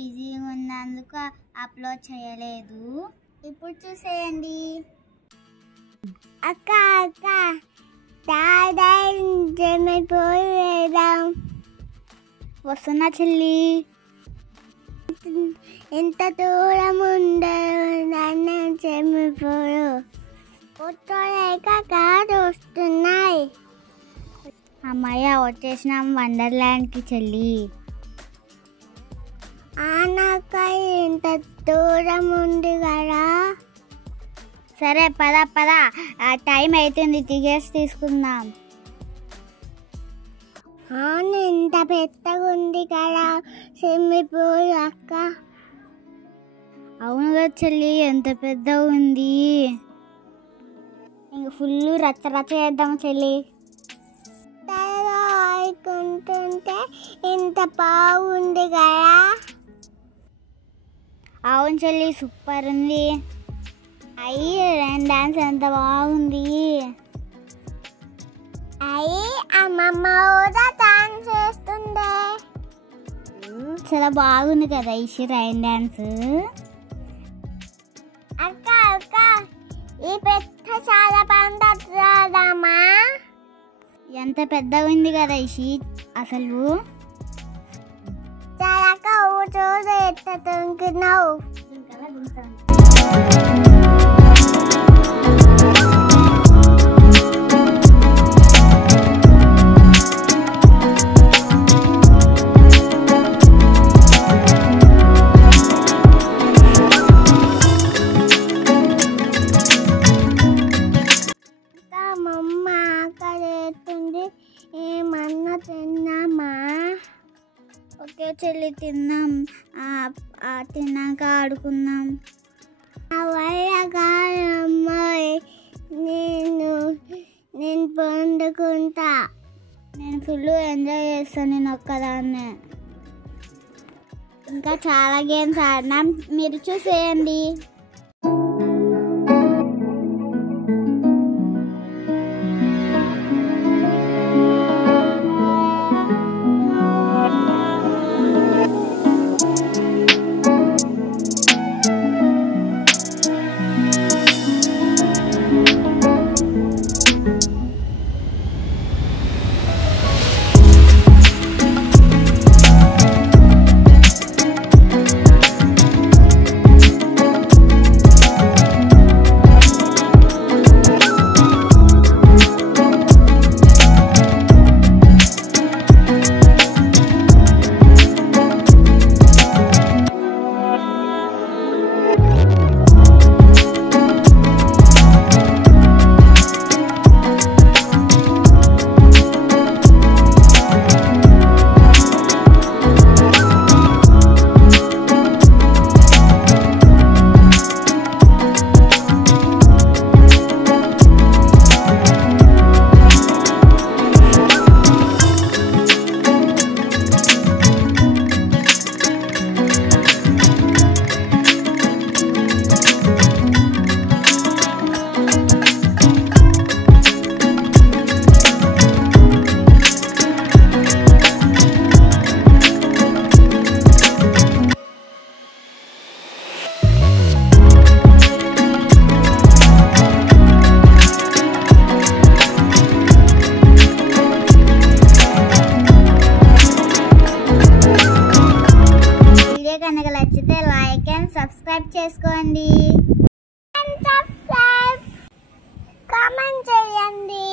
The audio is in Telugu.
బిజీగా ఉన్నందుకు అప్లోడ్ చేయలేదు. ఇప్పుడు చూసేయండి. అక్క అక్క వస్తున్నా చెల్లి. ఎంత దూరం ఉందో నన్ను చెమ్మిపోరు ఫోటోలేక కాదు వస్తున్నాయి. అమ్మాయి వచ్చేసినాం వండర్ల్యాండ్కి చెల్లి. ఆనకాయ ఎంత దూరం ఉంది కదా. సరే పద పద, టైం అవుతుంది, టికెట్స్ తీసుకుందాం. ఎంత పెద్దగా ఉంది కదా స్విమ్మింగ్ పూల్ అక్క. అవును కదా చెల్లి, ఎంత పెద్దగా ఉంది. ఇంక ఫుల్ రచ్చ రచ్చ చేద్దాం చెల్లి. ఆడుకుంటుంటే ఎంత బాగుంది కదా. అవును చెల్లి, సూపర్ ఉంది. అయ్యి డాన్స్ ఎంత బాగుంది. అయ్యి అమ్మమ్మ కూడా డాన్స్ చేస్తుండే. చాలా బాగుంది కదా ఈ రైన్ డాన్స్. అక్క అక్క ఈ పెద్ద చాలా పండుగమా. ఎంత పెద్దగా ఉంది కదా ఈ అసలు. చాలా చూసి ఎట్ట తుంకున్నావు. ఏమన్నా తిన్నామా? ఓకే చెల్లి తిన్నాం. తిన్నాక ఆడుకుందాం. అమ్మాయి నేను పండుకుంటా. నేను ఫుల్ ఎంజాయ్ చేస్తాను నేను ఒక్కదాన్నే. ఇంకా చాలా గేమ్స్ ఆడినాం, మీరు చూసేయండి. నచ్చితే లైక్ అండ్ సబ్స్క్రైబ్ చేసుకోండి. కామెంట్ చేయండి.